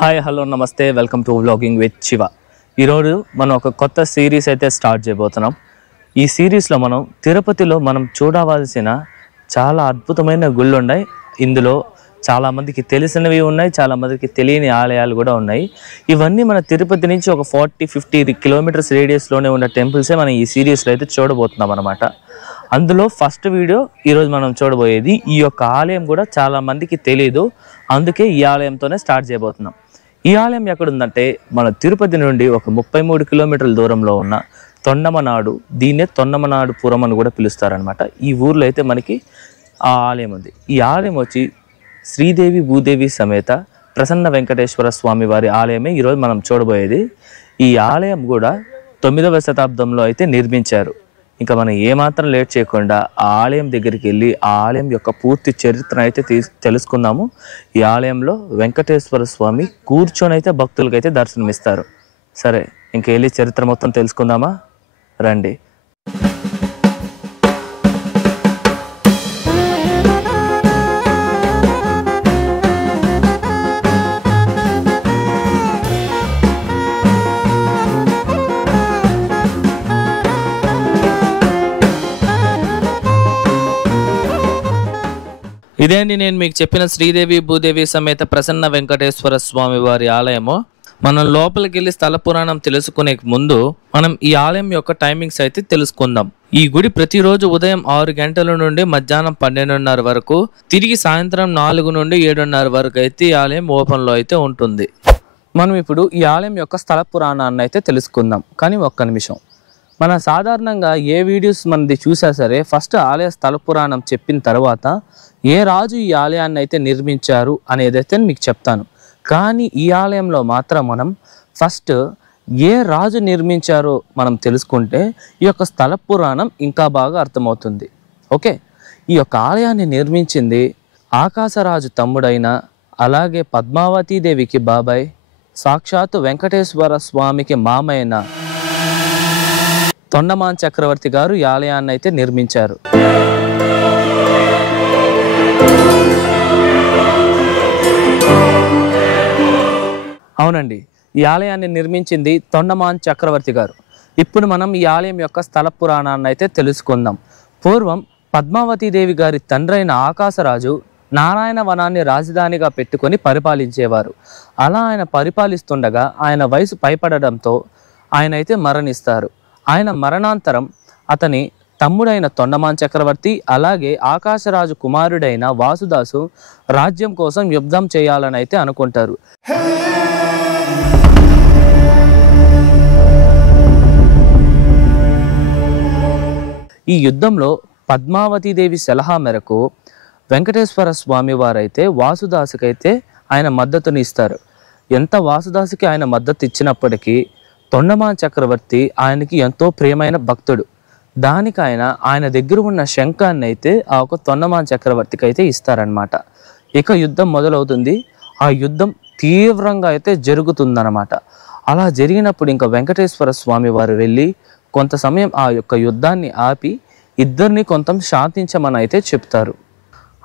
Hi hello నమస్తే welcome to vlogging with Shiva. ఈరోజు మనం ఒక కొత్త సిరీస్ అయితే స్టార్ట్ చేయబోతున్నాం. ఈ సిరీస్లో మనం తిరుపతిలో మనం చూడవలసిన చాలా అద్భుతమైన గుళ్ళు ఉన్నాయి. ఇందులో చాలామందికి తెలిసినవి ఉన్నాయి, చాలామందికి తెలియని ఆలయాలు కూడా ఉన్నాయి. ఇవన్నీ మన తిరుపతి నుంచి ఒక 40-50 కిలోమీటర్స్ రేడియస్లోనే ఉన్న టెంపుల్సే మనం ఈ సిరీస్లో అయితే చూడబోతున్నాం అనమాట. అందులో ఫస్ట్ వీడియో ఈరోజు మనం చూడబోయేది. ఈ యొక్క ఆలయం కూడా చాలామందికి తెలియదు, అందుకే ఈ ఆలయంతోనే స్టార్ట్ చేయబోతున్నాం. ఈ ఆలయం ఎక్కడుందంటే మన తిరుపతి నుండి ఒక 33 కిలోమీటర్ల దూరంలో ఉన్న తొండమనాడు, దీన్నే తొండమనాడుపురం అని కూడా పిలుస్తారనమాట. ఈ ఊర్లో అయితే మనకి ఆ ఆలయం ఉంది. ఈ ఆలయం వచ్చి శ్రీదేవి భూదేవి సమేత ప్రసన్న వెంకటేశ్వర స్వామి వారి ఆలయమే ఈరోజు మనం చూడబోయేది. ఈ ఆలయం కూడా 9వ శతాబ్దంలో అయితే నిర్మించారు. ఇంకా మనం ఏమాత్రం లేట్ చేయకుండా ఆ ఆలయం దగ్గరికి వెళ్ళి ఆ ఆలయం యొక్క పూర్తి చరిత్ర అయితే తెలుసుకుందాము. ఈ ఆలయంలో వెంకటేశ్వర స్వామి కూర్చొని అయితే భక్తులకైతే దర్శనమిస్తారు. సరే, ఇంకా వెళ్ళి చరిత్ర మొత్తం తెలుసుకుందామా, రండి. ఇదేంటి నేను మీకు చెప్పిన శ్రీదేవి భూదేవి సమేత ప్రసన్న వెంకటేశ్వర స్వామి వారి ఆలయము. మనం లోపలికి వెళ్ళి స్థల పురాణం తెలుసుకునే ముందు మనం ఈ ఆలయం యొక్క టైమింగ్స్ అయితే తెలుసుకుందాం. ఈ గుడి ప్రతిరోజు ఉదయం 6 గంటల నుండి మధ్యాహ్నం 12:30 వరకు, తిరిగి సాయంత్రం 4 నుండి 7:30 వరకు అయితే ఈ ఆలయం ఓపెన్లో అయితే ఉంటుంది. మనం ఇప్పుడు ఈ ఆలయం యొక్క స్థల పురాణాన్ని అయితే తెలుసుకుందాం. కానీ ఒక్క నిమిషం, మన సాధారణంగా ఏ వీడియోస్ మనది చూసా సరే ఫస్ట్ ఆలయ స్థల పురాణం చెప్పిన తర్వాత ఏ రాజు ఈ ఆలయాన్ని అయితే నిర్మించారు అనేదైతే మీకు చెప్తాను. కానీ ఈ ఆలయంలో మాత్రం మనం ఫస్ట్ ఏ రాజు నిర్మించారో మనం తెలుసుకుంటే ఈ యొక్క స్థల పురాణం ఇంకా బాగా అర్థమవుతుంది. ఓకే, ఈ యొక్క ఆలయాన్ని నిర్మించింది ఆకాశరాజు తమ్ముడైన, అలాగే పద్మావతీదేవికి బాబాయ్, సాక్షాత్తు వెంకటేశ్వర స్వామికి మామైన తొండమాన్ చక్రవర్తి గారు ఈ ఆలయాన్ని అయితే నిర్మించారు. అవునండి, ఈ ఆలయాన్ని నిర్మించింది తొండమాన్ చక్రవర్తి గారు. ఇప్పుడు మనం ఈ ఆలయం యొక్క స్థల పురాణాన్ని అయితే తెలుసుకుందాం. పూర్వం పద్మావతీదేవి గారి తండ్రైన ఆకాశరాజు నారాయణ వనాన్ని రాజధానిగా పెట్టుకొని పరిపాలించేవారు. అలా ఆయన పరిపాలిస్తుండగా ఆయన వయసు పైపడడంతో ఆయన అయితే మరణిస్తారు. ఆయన మరణాంతరం అతని తమ్ముడైన తొండమాన్ చక్రవర్తి, అలాగే ఆకాశరాజు కుమారుడైన వాసుదాసు రాజ్యం కోసం యుద్ధం చేయాలని అయితే అనుకుంటారు. ఈ యుద్ధంలో పద్మావతీదేవి సలహా మేరకు వెంకటేశ్వర స్వామి వారైతే వాసుదాసుకైతే ఆయన మద్దతుని ఇస్తారు. ఎంత వాసుదాసుకి ఆయన మద్దతు ఇచ్చినప్పటికీ తొండమాన్ చక్రవర్తి ఆయనకి ఎంతో ప్రియమైన భక్తుడు. దానికి ఆయన దగ్గర ఉన్న శంఖాన్ని అయితే ఆ ఒక తొండమాన్ చక్రవర్తికి అయితే ఇస్తారనమాట. ఇక యుద్ధం మొదలవుతుంది. ఆ యుద్ధం తీవ్రంగా అయితే జరుగుతుందన్నమాట. అలా జరిగినప్పుడు ఇంకా వెంకటేశ్వర స్వామి వారు వెళ్ళి కొంత సమయం ఆ యొక్క యుద్ధాన్ని ఆపి ఇద్దరిని కొంత శాంతించమని అయితే చెప్తారు.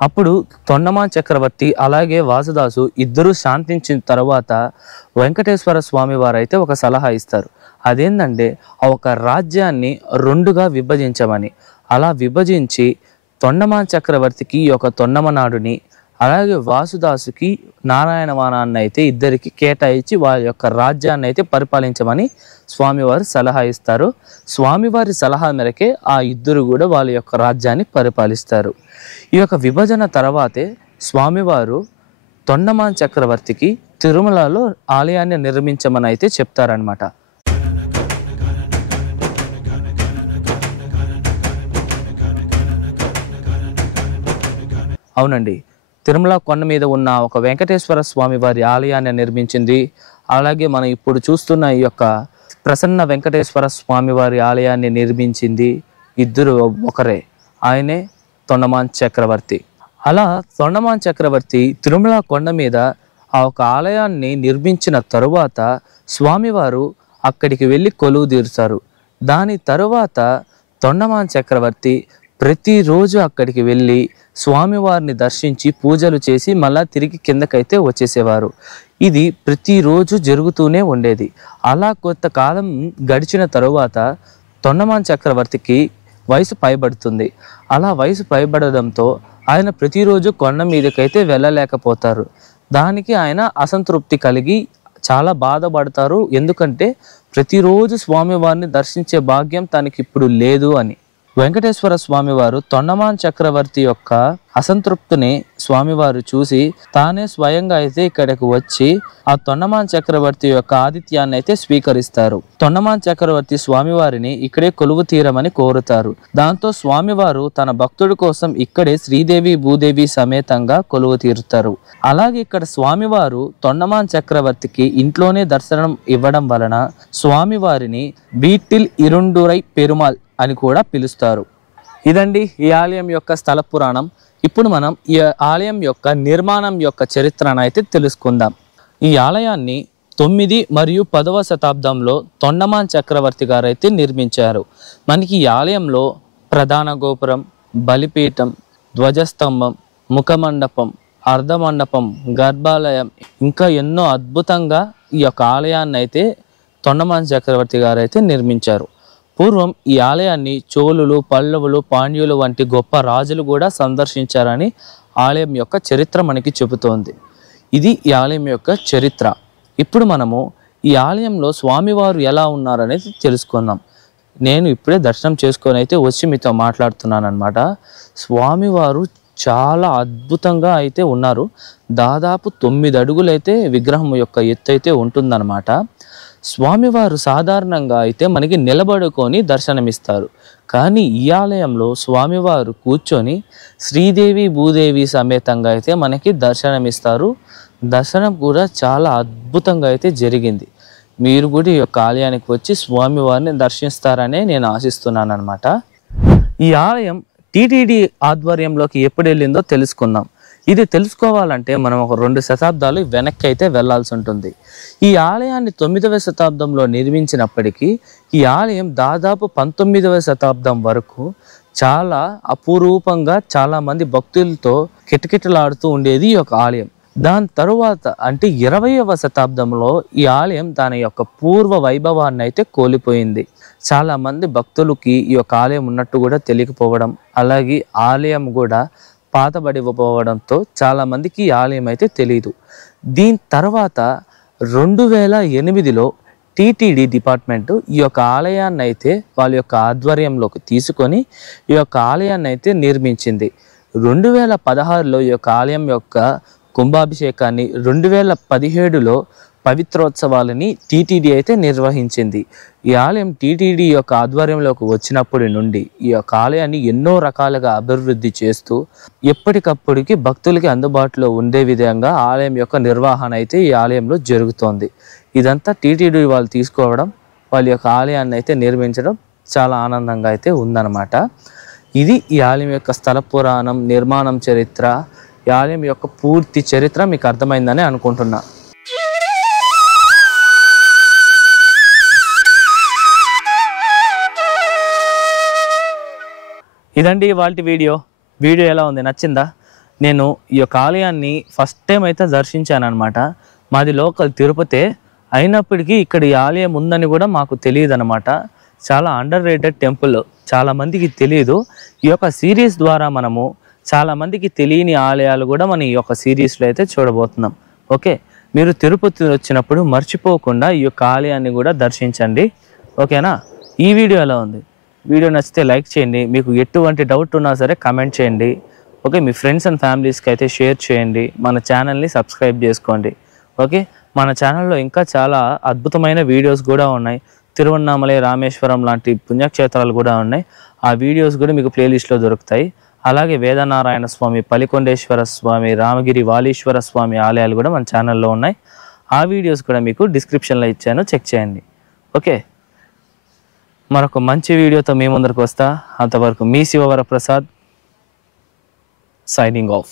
అప్పుడు తొండమాన్ చక్రవర్తి అలాగే వాసుదాసు ఇద్దరూ శాంతించిన తర్వాత వెంకటేశ్వర స్వామి వారు అయితే ఒక సలహా ఇస్తారు. అదేంటంటే ఆ ఒక రాజ్యాన్ని 2గా విభజించమని. అలా విభజించి తొండమాన్ చక్రవర్తికి ఈ యొక్క తొండమనాడుని, అలాగే వాసుదాసుకి నారాయణవనాన్ని అయితే ఇద్దరికి కేటాయించి వారి యొక్క రాజ్యాన్ని అయితే పరిపాలించమని స్వామివారు సలహా ఇస్తారు. స్వామివారి సలహా మేరకే ఆ ఇద్దరు కూడా వాళ్ళ యొక్క రాజ్యాన్ని పరిపాలిస్తారు. ఈ యొక్క విభజన తర్వాతే స్వామివారు తొండమాన్ చక్రవర్తికి తిరుమలలో ఆలయాన్ని నిర్మించమని అయితే చెప్తారనమాట. అవునండి, తిరుమల కొండ మీద ఉన్న ఒక వెంకటేశ్వర స్వామి వారి ఆలయాన్ని నిర్మించింది. అలాగే మనం ఇప్పుడు చూస్తున్న ఈ యొక్క ప్రసన్న వెంకటేశ్వర స్వామి వారి ఆలయాన్ని నిర్మించింది ఇద్దరు ఒకరే, ఆయనే తొండమాన్ చక్రవర్తి. అలా తొండమాన్ చక్రవర్తి తిరుమల కొండ మీద ఆ ఒక ఆలయాన్ని నిర్మించిన తరువాత స్వామివారు అక్కడికి వెళ్ళి కొలువు తీరుతారు. దాని తరువాత తొండమాన్ చక్రవర్తి ప్రతిరోజు అక్కడికి వెళ్ళి స్వామివారిని దర్శించి పూజలు చేసి మళ్ళా తిరిగి కిందకైతే వచ్చేసేవారు. ఇది ప్రతిరోజు జరుగుతూనే ఉండేది. అలా కొంతకాలం గడిచిన తరువాత తొండమాన్ చక్రవర్తికి వయసు పైబడుతుంది. అలా వయసు పైబడడంతో ఆయన ప్రతిరోజు కొండ మీదకైతే వెళ్ళలేకపోతారు. దానికి ఆయన అసంతృప్తి కలిగి చాలా బాధపడతారు. ఎందుకంటే ప్రతిరోజు స్వామివారిని దర్శించే భాగ్యం తనకి ఇప్పుడు లేదు అని. వెంకటేశ్వర స్వామివారు తొండమాన్ చక్రవర్తి యొక్క అసంతృప్తిని స్వామివారు చూసి తానే స్వయంగా అయితే ఇక్కడికి వచ్చి ఆ తొండమాన్ చక్రవర్తి యొక్క ఆతిథ్యాన్ని అయితే స్వీకరిస్తారు. తొండమాన్ చక్రవర్తి స్వామివారిని ఇక్కడే కొలువు తీరమని కోరుతారు. దాంతో స్వామివారు తన భక్తుడి కోసం ఇక్కడే శ్రీదేవి భూదేవి సమేతంగా కొలువు తీరుతారు. అలాగే ఇక్కడ స్వామివారు తొండమాన్ చక్రవర్తికి ఇంట్లోనే దర్శనం ఇవ్వడం వలన స్వామివారిని వీటిల్ ఇరుండురై పెరుమాల్ అని కూడా పిలుస్తారు. ఇదండి ఈ ఆలయం యొక్క స్థల పురాణం. ఇప్పుడు మనం ఈ ఆలయం యొక్క నిర్మాణం యొక్క చరిత్రను అయితే తెలుసుకుందాం. ఈ ఆలయాన్ని 9 మరియు 10వ శతాబ్దంలో తొండమాన్ చక్రవర్తి గారు అయితే నిర్మించారు. మనకి ఈ ఆలయంలో ప్రధాన గోపురం, బలిపీఠం, ధ్వజస్తంభం, ముఖమండపం, అర్ధమండపం, గర్భాలయం ఇంకా ఎన్నో అద్భుతంగా ఈ యొక్క ఆలయాన్ని అయితే తొండమాన్ చక్రవర్తి గారు అయితే నిర్మించారు. పూర్వం ఈ ఆలయాన్ని చోళులు, పల్లవులు, పాండ్యులు వంటి గొప్ప రాజులు కూడా సందర్శించారని ఆలయం యొక్క చరిత్ర మనకి చెబుతోంది. ఇది ఈ ఆలయం యొక్క చరిత్ర. ఇప్పుడు మనము ఈ ఆలయంలో స్వామివారు ఎలా ఉన్నారనేది తెలుసుకుందాం. నేను ఇప్పుడే దర్శనం చేసుకొని అయితే వచ్చి మీతో మాట్లాడుతున్నాను అనమాట. స్వామివారు చాలా అద్భుతంగా అయితే ఉన్నారు. దాదాపు 9 అడుగులైతే విగ్రహం యొక్క ఎత్తు అయితే ఉంటుందన్నమాట. స్వామివారు సాధారణంగా అయితే మనకి నిలబడుకొని దర్శనమిస్తారు. కానీ ఈ ఆలయంలో స్వామివారు కూర్చొని శ్రీదేవి భూదేవి సమేతంగా అయితే మనకి దర్శనమిస్తారు. దర్శనం కూడా చాలా అద్భుతంగా అయితే జరిగింది. మీరు కూడా ఈ యొక్క ఆలయానికి వచ్చి స్వామివారిని దర్శిస్తారనే నేను ఆశిస్తున్నాను అనమాట. ఈ ఆలయం టీటీడీ ఆధ్వర్యంలోకి ఎప్పుడు వెళ్ళిందో తెలుసుకుందాం. ఇది తెలుసుకోవాలంటే మనం ఒక 2 శతాబ్దాలు వెనక్కి అయితే వెళ్లాల్సి ఉంటుంది. ఈ ఆలయాన్ని 9వ శతాబ్దంలో నిర్మించినప్పటికీ ఈ ఆలయం దాదాపు 19వ శతాబ్దం వరకు చాలా అపురూపంగా చాలా మంది భక్తులతో కిటకిటలాడుతూ ఉండేది ఈ యొక్క ఆలయం. దాని తరువాత అంటే 20వ శతాబ్దంలో ఈ ఆలయం దాని యొక్క పూర్వ వైభవాన్ని అయితే కోల్పోయింది. చాలా మంది భక్తులకి ఈ యొక్క ఆలయం ఉన్నట్టు కూడా తెలియకపోవడం, అలాగే ఆలయం కూడా పాతబడిపోవడంతో చాలా మందికి ఈ ఆలయం అయితే తెలియదు. దీని తర్వాత 2008లో టీటీడీ డిపార్ట్మెంట్ ఈ యొక్క ఆలయాన్ని అయితే వాళ్ళ యొక్క ఆధ్వర్యంలోకి తీసుకొని ఈ యొక్క ఆలయాన్ని అయితే నిర్మించింది. 2016లో ఈ యొక్క ఆలయం యొక్క కుంభాభిషేకాన్ని, 2017లో పవిత్రోత్సవాలని టీటీడీ అయితే నిర్వహించింది. ఈ ఆలయం టీటీడీ యొక్క ఆధ్వర్యంలోకి వచ్చినప్పటి నుండి ఈ యొక్క ఆలయాన్ని ఎన్నో రకాలుగా అభివృద్ధి చేస్తూ ఎప్పటికప్పటికి భక్తులకి అందుబాటులో ఉండే విధంగా ఆలయం యొక్క నిర్వహణ అయితే ఈ ఆలయంలో జరుగుతోంది. ఇదంతా టీటీడీ వాళ్ళు తీసుకోవడం, వాళ్ళ యొక్క ఆలయాన్ని అయితే నిర్మించడం చాలా ఆనందంగా అయితే ఉందన్నమాట. ఇది ఈ ఆలయం యొక్క స్థల పురాణం, నిర్మాణం చరిత్ర, ఈ ఆలయం యొక్క పూర్తి చరిత్ర మీకు అర్థమైందని అనుకుంటున్నా. ఇదండి వాళ్ళ వీడియో ఎలా ఉంది, నచ్చిందా? నేను ఈ యొక్క ఆలయాన్ని ఫస్ట్ టైం అయితే దర్శించాను అనమాట. మాది లోకల్ తిరుపతి అయినప్పటికీ ఇక్కడ ఈ ఆలయం ఉందని కూడా మాకు తెలియదు అనమాట. చాలా అండర్ రేటెడ్ టెంపుల్, చాలామందికి తెలియదు. ఈ యొక్క సిరీస్ ద్వారా మనము చాలామందికి తెలియని ఆలయాలు కూడా మనం ఈ యొక్క సిరీస్లో అయితే చూడబోతున్నాం. ఓకే, మీరు తిరుపతి వచ్చినప్పుడు మర్చిపోకుండా ఈ యొక్క ఆలయాన్ని కూడా దర్శించండి. ఓకేనా? ఈ వీడియో ఎలా ఉంది? వీడియో నచ్చితే లైక్ చేయండి. మీకు ఎటువంటి డౌట్ ఉన్నా సరే కమెంట్ చేయండి. ఓకే, మీ ఫ్రెండ్స్ అండ్ ఫ్యామిలీస్కి అయితే షేర్ చేయండి. మన ఛానల్ని సబ్స్క్రైబ్ చేసుకోండి. ఓకే, మన ఛానల్లో ఇంకా చాలా అద్భుతమైన వీడియోస్ కూడా ఉన్నాయి. తిరువన్నామలై, రామేశ్వరం లాంటి పుణ్యక్షేత్రాలు కూడా ఉన్నాయి. ఆ వీడియోస్ కూడా మీకు ప్లేలిస్ట్లో దొరుకుతాయి. అలాగే వేదనారాయణ స్వామి, పలికొండేశ్వర స్వామి, రామగిరి వాలీశ్వర స్వామి ఆలయాలు కూడా మన ఛానల్లో ఉన్నాయి. ఆ వీడియోస్ కూడా మీకు డిస్క్రిప్షన్లో ఇచ్చాను, చెక్ చేయండి. ఓకే, మరొక మంచి వీడియోతో మీ ముందరకు వస్తా. అంతవరకు మీ శివవర ప్రసాద్ సైనింగ్ ఆఫ్.